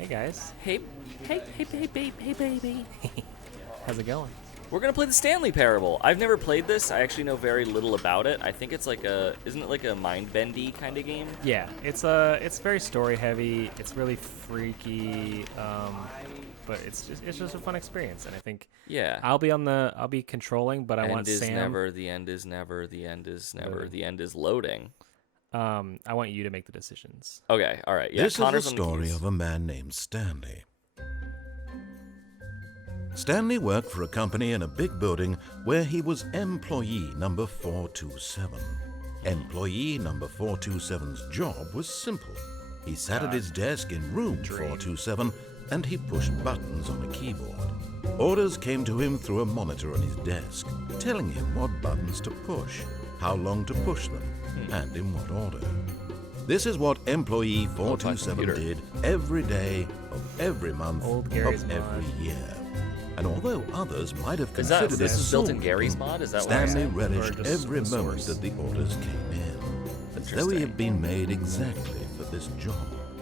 Hey guys. Hey, baby. How's it going? we're gonna play the Stanley Parable. I've never played this. I actually know very little about it. I think it's like isn't it like a mind-bendy kind of game? Yeah, it's very story heavy. It's really freaky, but it's just a fun experience. And I think I'll be controlling, but I want Sam. The end is never. The end is never. The end is loading. I want you to make the decisions. Okay, all right. Yeah, this Connor's is the story of a man named Stanley. Stanley worked for a company in a big building where he was employee number 427. Employee number 427's job was simple. He sat at his desk in room 427 and he pushed buttons on a keyboard. Orders came to him through a monitor on his desk, telling him what buttons to push, how long to push them, and in what order. This is what employee 427 did every day of every month of every year. And although others might have considered this is built in absurd, Gary's mod? Is that Stanley what relished every moment that the orders came in, as though he had been made exactly for this job.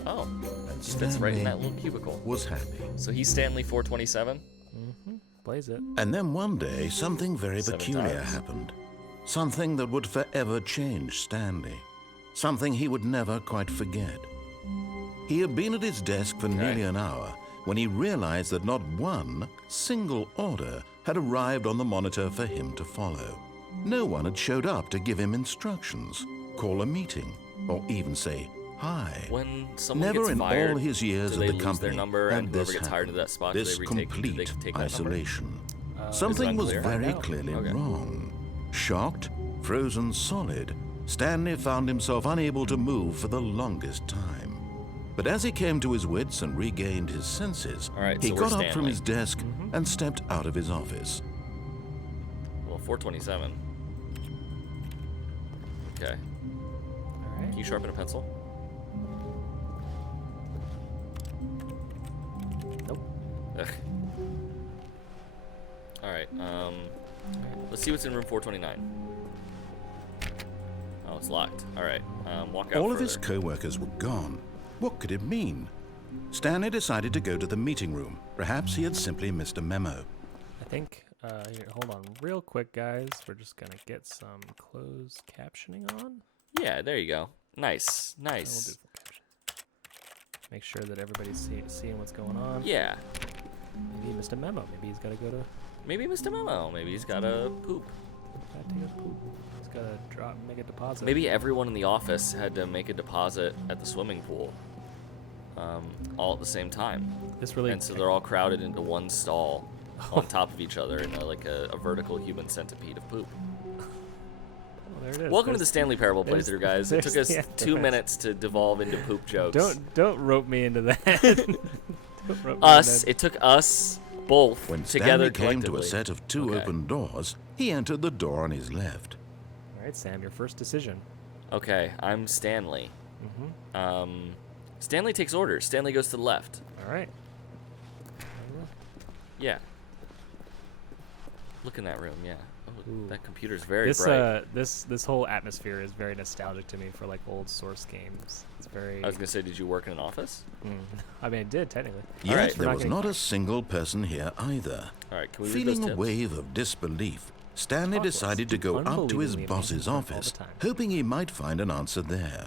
Oh, And he fits right in Stanley that little cubicle. was happy. So he's Stanley 427? Blaze it. And then one day, something very 7 peculiar times. happened. Something that would forever change Stanley. Something he would never quite forget. He had been at his desk for nearly an hour when he realized that not one single order had arrived on the monitor for him to follow. No one had showed up to give him instructions, call a meeting, or even say hi. When someone Never gets in fired, all his years do at they the lose company their number, had and whoever this gets hired to happened. that spot, This do they take complete that number? isolation. Something was unclear? very No. clearly Okay. wrong. Shocked, frozen solid, Stanley found himself unable to move for the longest time. But as he came to his wits and regained his senses, All right, he so got we're up from Stanley. his desk and stepped out of his office. Well, 427. Okay. All right. Can you sharpen a pencil? Nope. Ugh. All right. Let's see what's in room 429. Oh, it's locked. All right. Walk out All of further. his co-workers were gone. What could it mean? Stanley decided to go to the meeting room. Perhaps he had simply missed a memo. I think. Here, hold on, real quick, guys. We're just gonna get some closed captioning on. Yeah, there you go. Nice, And we'll do nice. full caption. Make sure that everybody's seeing what's going on. Yeah. Maybe he missed a memo. Maybe he's got to go to. Maybe he missed a memo. Maybe he's got a poop. Gotta take a poop. He's got to make a deposit. Maybe everyone in the office had to make a deposit at the swimming pool, all at the same time. This really. And so they're all crowded into one stall on top of each other in a vertical human centipede of poop. Oh, there it is. Welcome to the There's- Stanley Parable there's- playthrough, guys. It there's took us the 2 aftermath. minutes to devolve into poop jokes. Don't rope me into that. Don't rope me Us. into It took us both When together Stanley came to a collectively. set of two Okay. open doors, he entered the door on his left. All right, Sam, your first decision. Okay, I'm Stanley. Mm-hmm. Stanley takes orders. Stanley goes to the left. All right. Yeah. Look in that room. Yeah. Oh, Ooh. that computer's very This bright. this whole atmosphere is very nostalgic to me for like old Source games. It's very. I was gonna say, did you work in an office? I mean, it did technically. Yet right. there We're was not not a single person here either. All right. Can we read Feeling those a tips? wave of disbelief, Stanley Hogwarts, decided to go up to his unbelievably boss's amazing all office, the time. hoping he might find an answer there.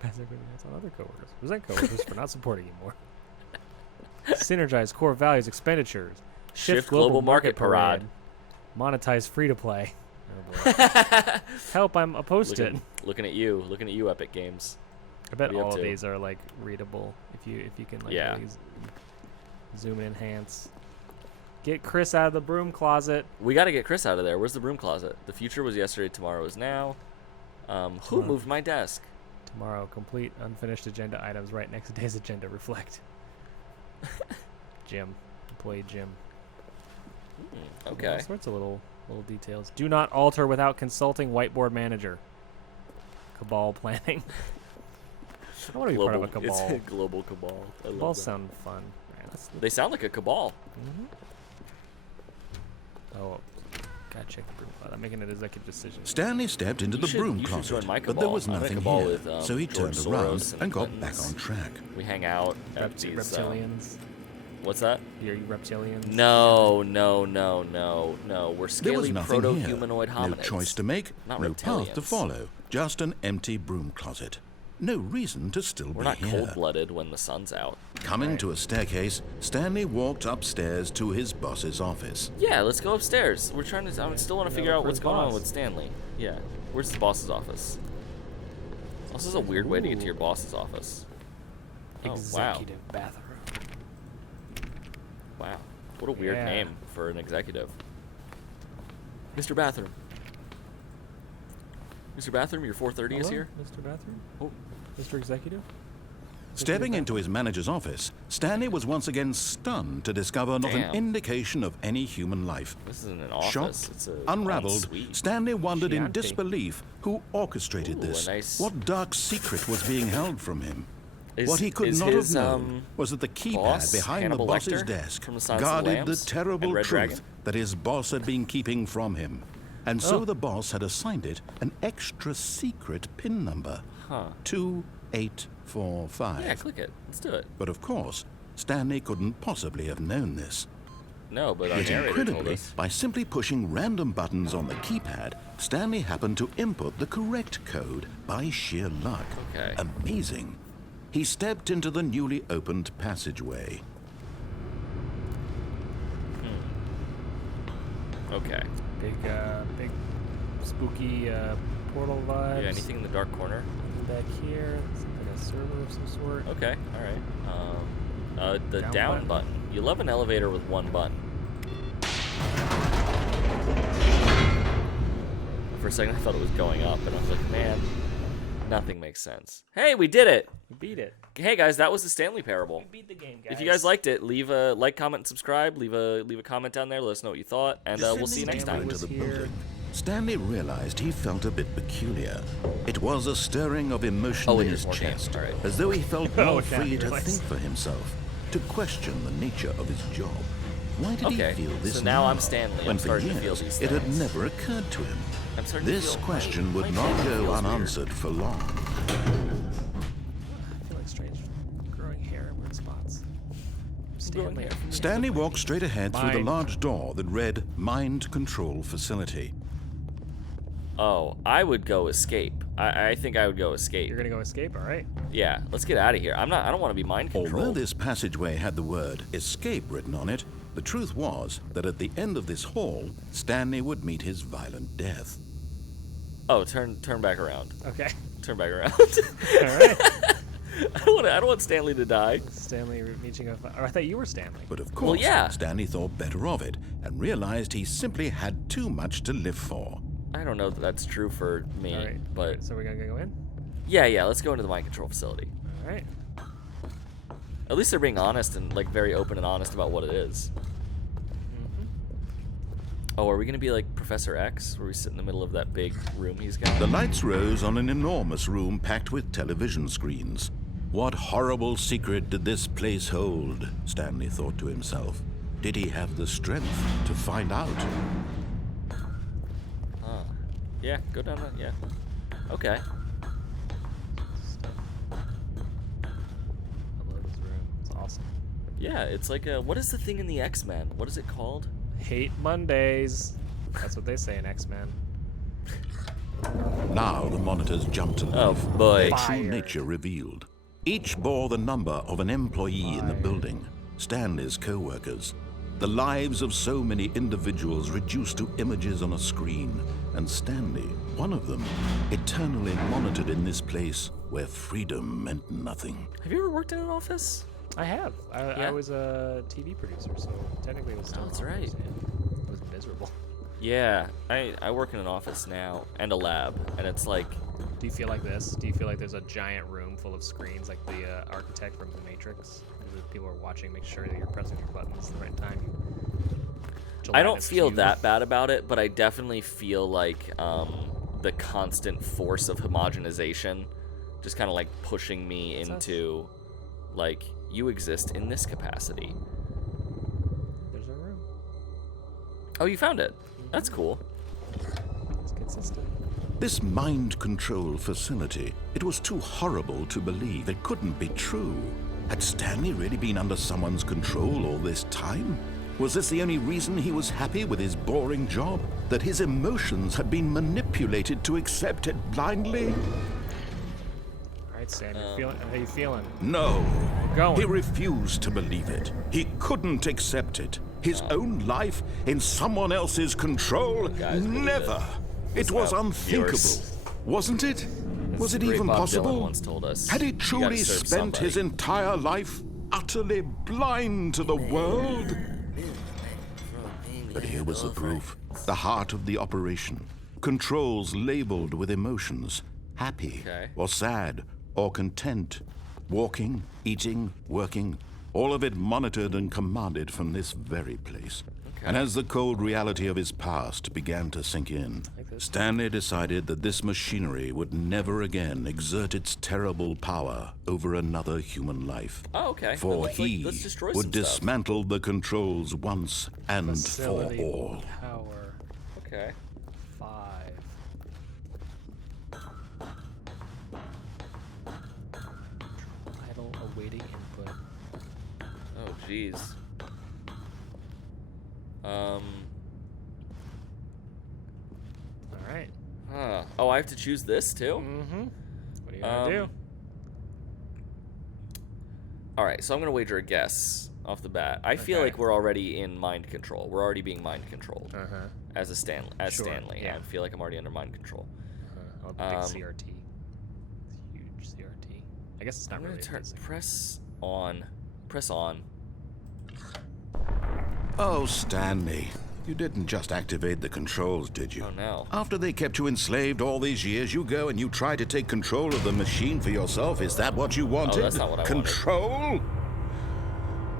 Pass everything else on other coworkers. Resent coworkers for not supporting you more. Synergize core values expenditures. Shift global market parade. Monetize free to play. Oh boy. Help! I'm a post-it. Looking at you, Epic Games. I bet What are you up all of to? these are like readable if you can like Yeah. really zoom and enhance. Get Chris out of the broom closet. We got to get Chris out of there. Where's the broom closet? The future was yesterday, tomorrow is now. Who moved my desk? Tomorrow, complete unfinished agenda items right next to today's agenda reflect. Jim, employee Jim. Okay. All sorts of little details. Do not alter without consulting whiteboard manager. Cabal planning. I want to be part of a cabal. It's a global cabal. I love Cabals that. sound fun. Right, They sound like a cabal. Oh, Gotta check the broom closet. I'm making an executive decision. Stanley stepped into the broom closet, but there was nothing here, so he turned around and got back on track. We hang out at these, reptilians. What's that? Are you reptilians? No. We're scaly nothing here. proto-humanoid hominids. No choice to make, Not no path to reptilians. follow, just an empty broom closet. No reason to still We're be not here. cold-blooded when the sun's out. Coming to a staircase, Stanley walked upstairs to his boss's office. Yeah, let's go upstairs. I still want to figure out for what's his going on boss. with Stanley. Yeah. Where's the boss's office? This is a weird way to get to your boss's office. Oh, Executive bathroom. Wow. What a weird name for an executive. Mr. Bathroom. Mr. Bathroom, your 4:30 is here? Mr. Bathroom? Oh. Mr. Executive? Stepping into his manager's office, Stanley was once again stunned to discover not an indication of any human life. This isn't an office. Shocked, It's a unraveled, ensuite. Stanley wondered in Chianti. disbelief who orchestrated Ooh, this. a nice- What dark secret was being held from him? What he could is not his, have known was that the keypad boss, behind Hannibal the boss's Lecter desk from the Silence of the guarded the Lambs terrible and Red truth Dragon? that his boss had been keeping from him. And so the boss had assigned it an extra secret PIN number. Huh. 2845. Yeah, click it. Let's do it. But of course, Stanley couldn't possibly have known this. No, but our Yet narrator told incredibly, us. by simply pushing random buttons on the keypad, Stanley happened to input the correct code by sheer luck. Okay. Amazing. He stepped into the newly opened passageway. Okay. Big spooky portal vibes. Yeah, anything in the dark corner? Back here, seems like a server of some sort. Okay, alright. The Down down button. button. You love an elevator with one button. For a second I thought it was going up, and I was like, man, nothing makes sense. Hey, we did it! We beat it. Hey guys, that was the Stanley Parable. We beat the game, guys. If you guys liked it, leave a like, comment, and subscribe. Leave a comment down there. Let us know what you thought, and we'll see you next Descending time. into the here. building, Stanley realized he felt a bit peculiar. It was a stirring of emotion in and his there's more games. chest, All right. as though he felt Oh, more okay, free to realize. think for himself, to question the nature of his job. Why did Okay, he feel this so now I'm Stanley. when I'm for starting to feel years these it had things. never occurred to him? I'm starting to This feel- question my would not head go feels weird. unanswered for long. I feel like strange growing hair in weird spots. Stanley. Stanley walked straight ahead through the Mind. large door that read Mind Control Facility. Oh, I would go escape. I think I would go escape. You're gonna go escape, all right? Yeah, let's get out of here. I don't want to be mind Although controlled. this passageway had the word escape written on it, the truth was that at the end of this hall, Stanley would meet his violent death. Oh, turn back around. Okay. Turn back around. All right. I don't want Stanley to die. Stanley reaching a. Or I thought you were Stanley. But of course, yeah. Stanley thought better of it and realized he simply had too much to live for. I don't know that that's true for me, All right. but So we're gonna go in. yeah, let's go into the mind control facility. All right. At least they're being honest and like very open and honest about what it is. Oh, are we gonna be like Professor X, where we sit in the middle of that big room he's got? The lights rose on an enormous room packed with television screens. What horrible secret did this place hold? Stanley thought to himself. Did he have the strength to find out? Yeah, go down that. Yeah. Okay. I love this room. It's awesome. Yeah, it's like a. What is the thing in the X-Men? What is it called? Hate Mondays. That's what they say in X-Men. Now the monitors jumped to life. Oh, boy. Their true Fired. nature revealed. Each bore the number of an employee in the building, Stanley's co-workers. The lives of so many individuals reduced to images on a screen, and Stanley, one of them, eternally monitored in this place where freedom meant nothing. Have you ever worked in an office? I have. Yeah. I was a TV producer, so technically it was still. Oh, that's an office, right. yeah. It was miserable. Yeah, I work in an office now and a lab, and it's like, Do you feel like this? Do you feel like there's a giant room full of screens, like the architect from The Matrix? People are watching, make sure that you're pressing your buttons at the right time. I don't Gelatinous feel cube. that bad about it, but I definitely feel like the constant force of homogenization just kind of like pushing me into, like, you exist in this capacity. There's a room. Oh, you found it. That's cool. It's consistent. This mind control facility, it was too horrible to believe. It couldn't be true. Had Stanley really been under someone's control all this time? Was this the only reason he was happy with his boring job? That his emotions had been manipulated to accept it blindly? All right, Sam, how you feeling? No. We're going. He refused to believe it. He couldn't accept it. His own life in someone else's control? Never. It was unthinkable, wasn't it? Was it even possible? Once told us, had he truly spent his entire life utterly blind to the world? But here was the proof. The heart of the operation. Controls labeled with emotions. Happy, or sad, or content. Walking, eating, working. All of it monitored and commanded from this very place. And as the cold reality of his past began to sink in, Stanley decided that this machinery would never again exert its terrible power over another human life. Oh, okay. For he would dismantle the controls once and for all. Power. Okay. 5. Idle awaiting input. Oh, jeez. All right. Huh. Oh, I have to choose this too? Mm-hmm. What are you gonna do? All right, so I'm gonna wager a guess off the bat. I feel like we're already in mind control. We're already being mind controlled as Stanley. Yeah. I feel like I'm already under mind control. Oh, big CRT. It's huge CRT. I guess it's not really. Press on. Press on. Oh, Stanley. You didn't just activate the controls, did you? Oh, no. After they kept you enslaved all these years, you go and you try to take control of the machine for yourself. Is that what you wanted? Oh, that's not what I wanted. Control?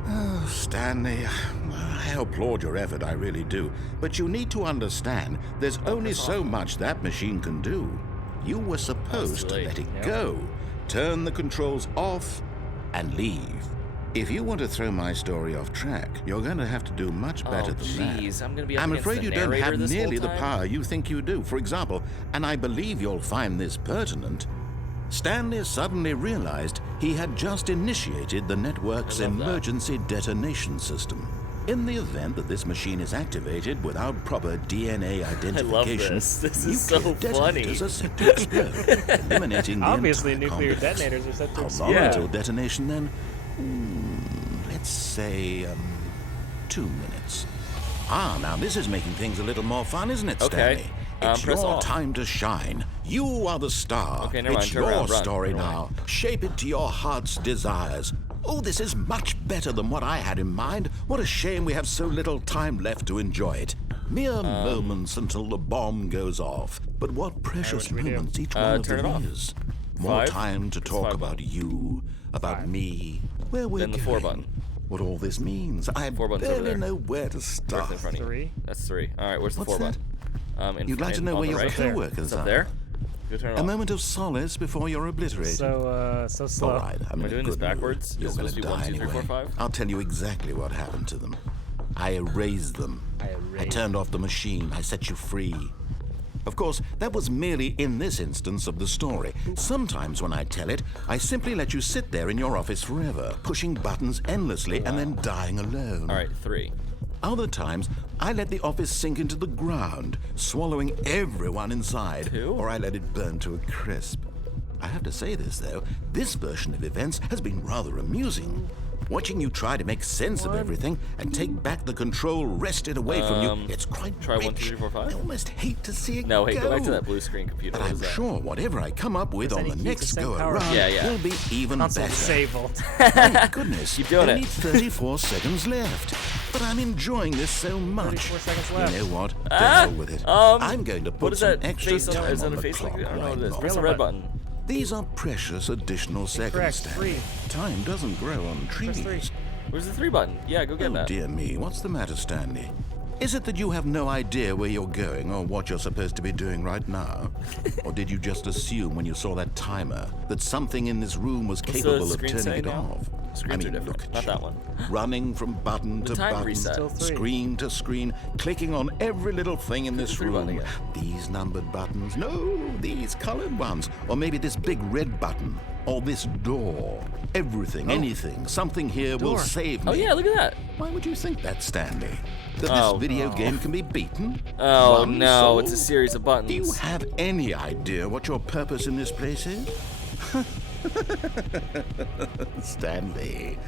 Oh, Stanley, I applaud your effort, I really do. But you need to understand, there's only so much that machine can do. You were supposed to let it go, turn the controls off, and leave. If you want to throw my story off track, you're going to have to do much better than that. I'm going to be up I'm against afraid the you don't narrator have this nearly whole the time? power you think you do. For example, and I believe you'll find this pertinent, Stanley suddenly realized he had just initiated the network's emergency detonation system. In the event that this machine is activated without proper DNA identification, I love this. This is so funny. Detonators are set to explode, eliminating the Obviously, entire nuclear complex. detonators are set to How explode. long until detonation then? Let's say 2 minutes. Now this is making things a little more fun, isn't it, Stanley? It's press your off. time to shine. You are the star. Okay, never mind. It's Turn your around, run. story Run away. now. Shape it to your heart's desires. Oh, this is much better than what I had in mind. What a shame we have so little time left to enjoy it. Mere moments until the bomb goes off. But what precious moments each one of turn it them off. is. More 5? time to talk about you, about me, where we're Then the going. 4 button. What all this means. I 4 buttons over barely there. know where to start. Directly in front of you. 3? That's 3. All right, where's the What's 4 that? button? You'd like to know on where the your right? co-workers It's are. up there. Go turn it A off. moment of solace before you're obliterated. So slow. All right, I'm Am I in a doing this good mood. backwards? You're It's going supposed to to be 1, die 2, 3, 4, anyway. 5? I'll tell you exactly what happened to them. I erased them. I turned off the machine. I set you free. Of course, that was merely in this instance of the story. Sometimes when I tell it, I simply let you sit there in your office forever, pushing buttons endlessly and then dying alone. All right, 3. Other times, I let the office sink into the ground, swallowing everyone inside, 2? or I let it burn to a crisp. I have to say this, though, this version of events has been rather amusing. Watching you try to make sense of everything and take back the control wrested away from you, it's quite Try rich. 1, 2, 3, 4, 5? I almost hate to see it No, hey, go back to go. that blue screen computer. But What I'm is that? sure whatever I come up with on any the key to next send go power? around Yeah. will be even Console better. disabled. Thank goodness. Keep doing Only it. 34 seconds left. But I'm enjoying this so much. 34 seconds left. You know what? To hell with it. I'm going to What put is some that extra face on? time Is that on a the face clock like? I don't know right what it is. now. Press the red button. These are precious additional seconds, Incorrect. Stanley. 3. Time doesn't grow on trees. 3. Where's the 3 button? Yeah, go get Oh, that. dear me. What's the matter, Stanley? Is it that you have no idea where you're going or what you're supposed to be doing right now? Or did you just assume when you saw that timer that something in this room was the capable of screen turning say it now? off? Screens are different. Look at Not you. that one. Running from button to time button, reset. screen to screen, clicking on every little thing in this Three button room. again. These numbered buttons, no, these colored ones. Or maybe this big red button, or this door. Everything, anything, something here will save me. Oh yeah, look at that. Why would you think that, Stanley? That this video game can be beaten? Oh One no, soul? it's a series of buttons. Do you have any idea what your purpose in this place is? Stanley,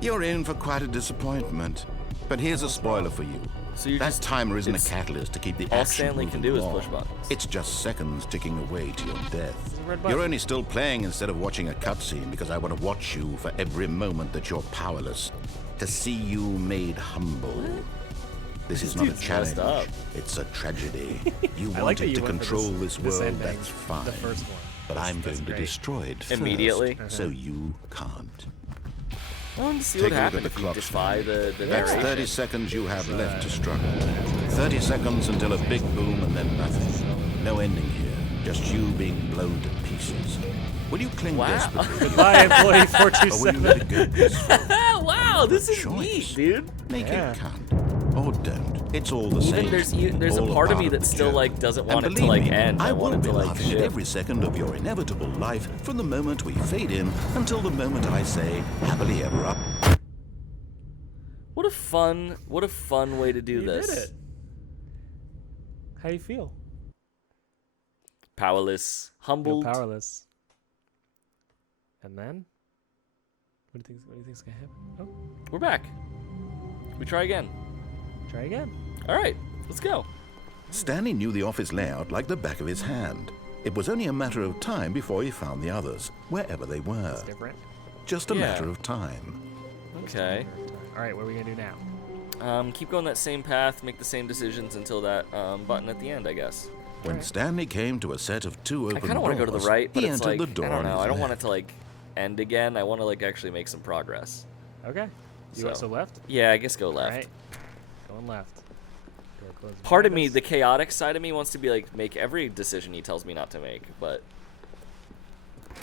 you're in for quite a disappointment. But here's a spoiler for you. So you're that just- timer isn't a it's- catalyst to keep the all action Stanley can moving do is along. push buttons. It's just seconds ticking away to your death. red button. You're only still playing instead of watching a cutscene because I want to watch you for every moment that you're powerless. To see you made humble. This is not a dude's challenge. messed up. It's a tragedy. You I like that wanted you to went for control this world, ending, that's fine. The first one. But I'm That's going to great. destroy it first, Immediately? so you can't. I want to see Take what a look happens at the if you clock. defy the That's narration. 30 seconds you have left to struggle. 30 seconds until a big boom and then nothing. No ending here, just you being blown to pieces. Will you cling Wow. desperately? Goodbye, employee Or will you 427. let it go peacefully? Wow, this is Choice. neat, dude. Make Yeah. it count. Or don't. It's all the same. There's a All part of me part that the still journey. like doesn't And want it to believe like me, end. I want will it be to like laughing at ship. every second of your inevitable life from the moment we fade in until the moment I say happily ever after. What a fun way to do You this. did it. How do you feel? Powerless, Feel humbled. powerless. And then? What do you think's gonna happen? Oh, We're back. We try again. try again. All right, let's go. Stanley knew the office layout like the back of his hand. It was only a matter of time before he found the others, wherever they were. It's different. Just a Yeah. matter of time. Okay. All right, what are we gonna do now? Keep going that same path, make the same decisions until that button at the end, I guess. When Stanley came to a set of two open I kind of want to go to the doors, right, but he it's entered like the door I don't on know. his I don't want it left. to like end again. I want to like actually make some progress. Okay. You want So- to left? Yeah, I guess go All left. right. Going left. Door closed Part of behind me, us. the chaotic side of me, wants to be like make every decision he tells me not to make, but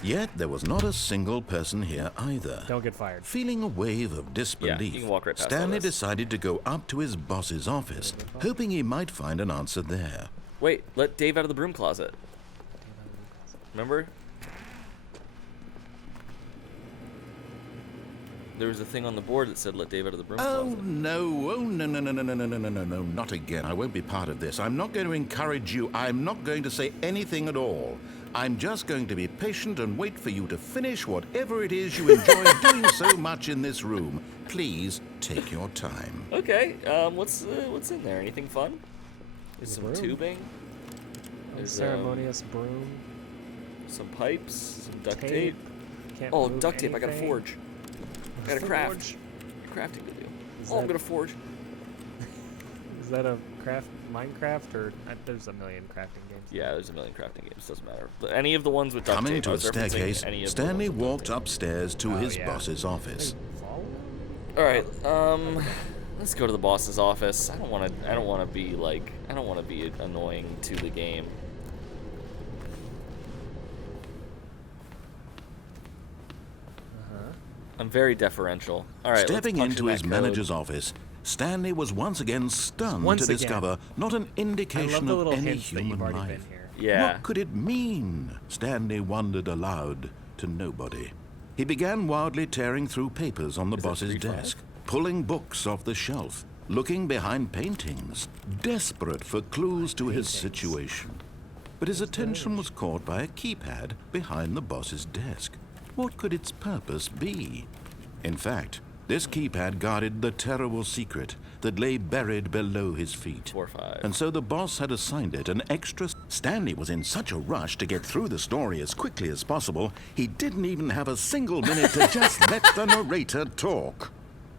Yet there was not a single person here either. Don't get fired. Feeling a wave of disbelief, you can walk right past all Stanley this. decided to go up to his boss's office, hoping he might find an answer there. wait, let Dave out of the broom closet. Remember? There was a thing on the board that said let Dave out of the broom Oh closet. no, oh no, no, no, no, no, no, no, no, no, no, not again. I won't be part of this. I'm not going to encourage you. I'm not going to say anything at all. I'm just going to be patient and wait for you to finish whatever it is you enjoy doing so much in this room. Please take your time. Okay, what's in there? Anything fun? There's some broom. tubing. There's Ceremonious broom. some pipes, some duct tape. Tape. Can't Oh, move duct tape! I gotta anything. forge. I gotta craft. Forge. Crafting to do. Is Oh, I'm that- gonna forge. Is that a Minecraft or there's a million crafting games? Yeah, there's a million crafting games. Doesn't matter. But any of the ones with duct Coming tape. to I a was referencing staircase, any of the Stanley ones with duct walked tape. upstairs to Oh, his yeah. boss's office. Follow? All right. Let's go to the boss's office. I don't want to be annoying to the game. I'm very deferential. All right. Stepping let's punch into in his that manager's office, Stanley was once again stunned Once to again. discover not an I indication love the of little any hints that you've human already life. been here. code. Yeah. What could it mean? Stanley wondered aloud to nobody. He began wildly tearing through papers on the Is that boss's 3-5? desk, pulling books off the shelf, looking behind paintings, desperate for clues to his situation. But his attention was caught by a keypad behind the boss's desk. What could its purpose be? In fact, this keypad guarded the terrible secret that lay buried below his feet. 4-5. And so the boss had assigned it an extra. Stanley was in such a rush to get through the story as quickly as possible, he didn't even have a single minute to just let the narrator talk.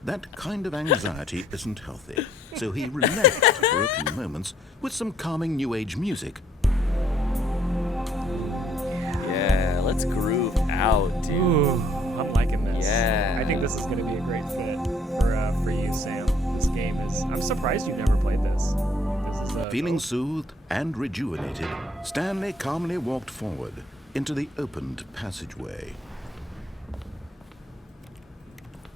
That kind of anxiety isn't healthy, so he relaxed for a few moments with some calming New Age music. Yeah. Let's groove out, dude. Ooh, I'm liking this. Yeah. I think this is going to be a great fit for you, Sam. This game is. I'm surprised you've never played this. This is Feeling soothed and rejuvenated, Stanley calmly walked forward into the opened passageway.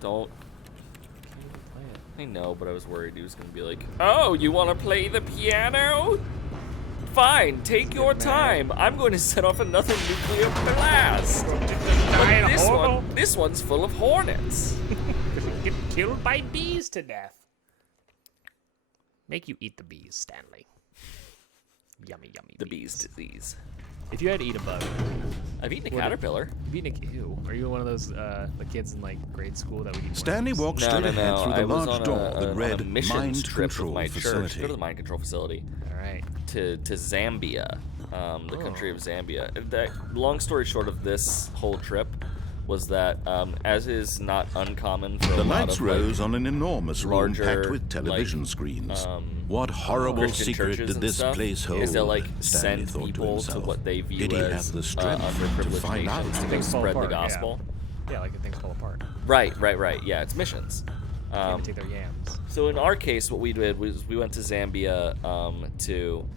Don't. Can't even play it. I know, but I was worried he was going to be like, oh, you want to play the piano? Fine, take your time. I'm going to set off another nuclear blast. But this one's full of hornets. Get killed by bees to death. Make you eat the bees, Stanley. Yummy, yummy. The bee's disease. If you had to eat a bug, I've eaten a caterpillar. you've eaten a ew. Are you one of those the kids in like grade school that would eat? Stanley walked straight ahead through the large door that read Mind Control Church. Go Facility. to the mind control facility. All right. To Zambia, the country of Zambia. Long story short of this whole trip was that, as is not uncommon for The a lot lights of rose on an enormous room larger, packed with television screens. What horrible Christian secret churches did and this stuff, place hold? is they'll like Stanley send thought to people to himself. what they view Did he as have the strength to underprivileged find out? nations to go Things fall spread the apart, yeah. gospel. Yeah, like if things fall apart. Right. Yeah, it's missions. Can't take their yams. So in our case, what we did was we went to Zambia to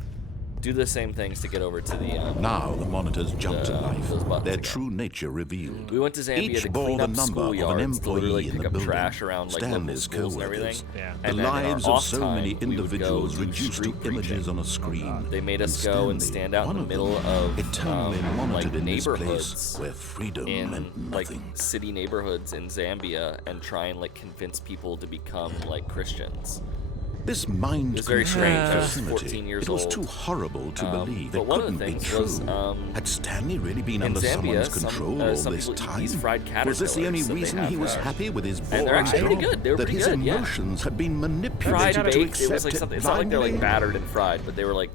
do the same things to get over to the. Now the monitors jumped to life, those buttons their again. true nature revealed. We went to Zambia Each to bore clean the up number of an schoolyards, to literally employee in pick the up building. trash around like local Stanley's schools and everything. co-workers. Yeah. The And then in our lives of off so time, many we would go individuals do reduced to street images preaching. on a screen. They made us And go and Stanley, stand out in one the of middle them, of eternally monitored like in this place neighborhoods where freedom in meant like nothing. city neighborhoods in Zambia and try and like convince people to become like Christians. This mind It was very control strange. I was facility, 14 years it was old. too horrible to believe. But It one of the couldn't be things true. was, Had Stanley really been in under Zambia, someone's control all some this people eat time? these fried Was this the only caterpillars that they reason have he was there. happy with his And they're boring actually pretty job? good. They were that pretty his good, yeah. emotions had been manipulated Fried to baked. accept It was like something. It's not like they're like blindly? battered and fried, but they were like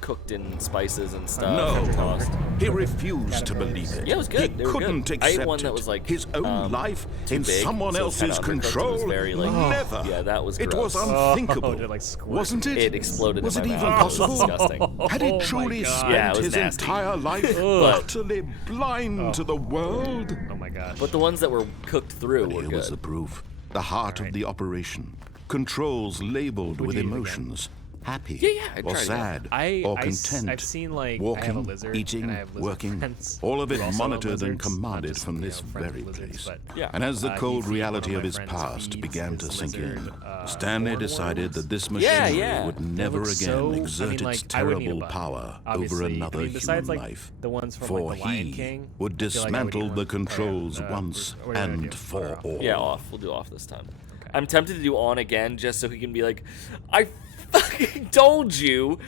cooked in spices and stuff. No, and tossed. he refused to believe it. Yeah, it was good. He They were couldn't good. I ate accept one that it. was like his own life in big, someone so it was kinda else's undercooked. It was control. very, like, Never. yeah, that was It was gross. unthinkable, did it, like, squirt? wasn't it? It exploded Was in it my even mouth. It was possible? disgusting. Had he truly God. spent Yeah, it was his nasty. entire life utterly blind to the world? Oh my gosh. But the ones that were cooked through But were here good. was the proof. The heart of the operation. Controls labeled with you eat it again? emotions. Happy Yeah, I'd or try it sad I- or I s- content. I've seen, like, I walking, have a lizard, eating, and I have lizard working, friends all of it who also love monitored and lizards, not commanded just, from you this know, friends very with lizards, place. but, Yeah. And as the cold one of reality my of his friends past feeds began to his sink in, lizard, Stanley hornworms. decided that this Yeah, machinery yeah. would They never look again so- exert I mean, its like, I wouldn't eat a terrible bug, power obviously. over another I mean, besides, human like, life. the ones from, For like, the Lion he King, would I feel like I would eat dismantle one. the Oh, yeah, controls once what are you gonna and do? for all. Yeah, off. We'll do off this time. I'm tempted to do on again just so he can be like, I fucking told you.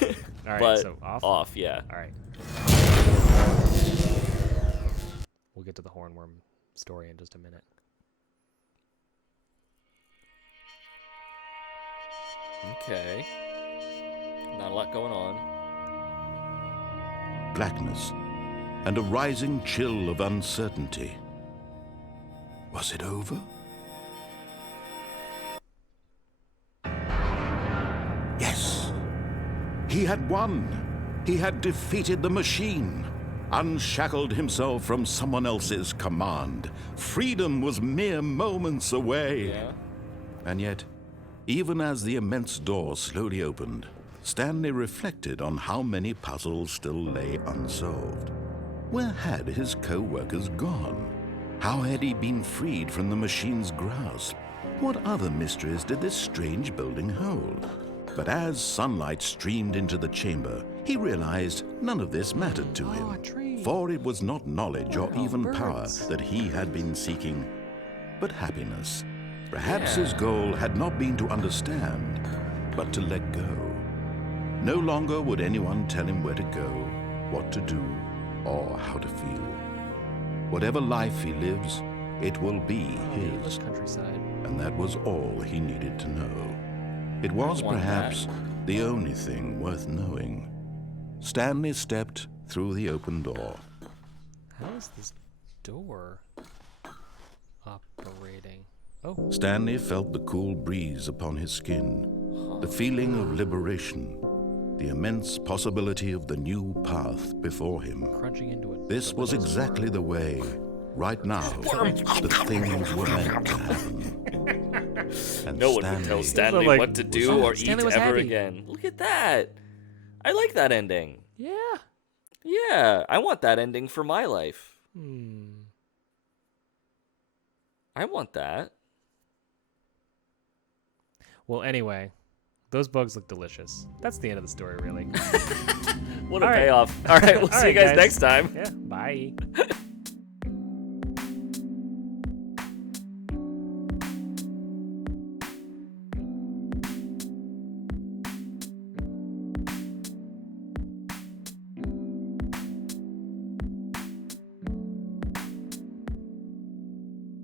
All right, but so off? Off, yeah. All right. We'll get to the hornworm story in just a minute. Okay. Not a lot going on. Blackness and a rising chill of uncertainty. Was it over? Yes. He had won. He had defeated the machine, unshackled himself from someone else's command. Freedom was mere moments away. Yeah. And yet, even as the immense door slowly opened, Stanley reflected on how many puzzles still lay unsolved. Where had his co-workers gone? How had he been freed from the machine's grasp? What other mysteries did this strange building hold? But as sunlight streamed into the chamber, he realized none of this mattered to him. a tree. For it was not knowledge or even power birds. that he had been seeking, but happiness. Perhaps his goal had not been to understand, but to let go. No longer would anyone tell him where to go, what to do, or how to feel. Whatever life he lives, it will be his, Countryside. and that was all he needed to know. It was want perhaps the only thing worth knowing. Stanley stepped through the open door. How is this door operating? Oh, Stanley felt the cool breeze upon his skin, the feeling of liberation, the immense possibility of the new path before him. crunching into it. This was exactly the way, right now, the things were meant to happen. And No one can tell Stanley like- what to do or eat Stanley was ever happy. again. Look at that. I like that ending. Yeah. Yeah, I want that ending for my life. I want that. Well, anyway, those bugs look delicious. That's the end of the story, really. What a payoff. All right, we'll see you guys next time. Yeah, bye.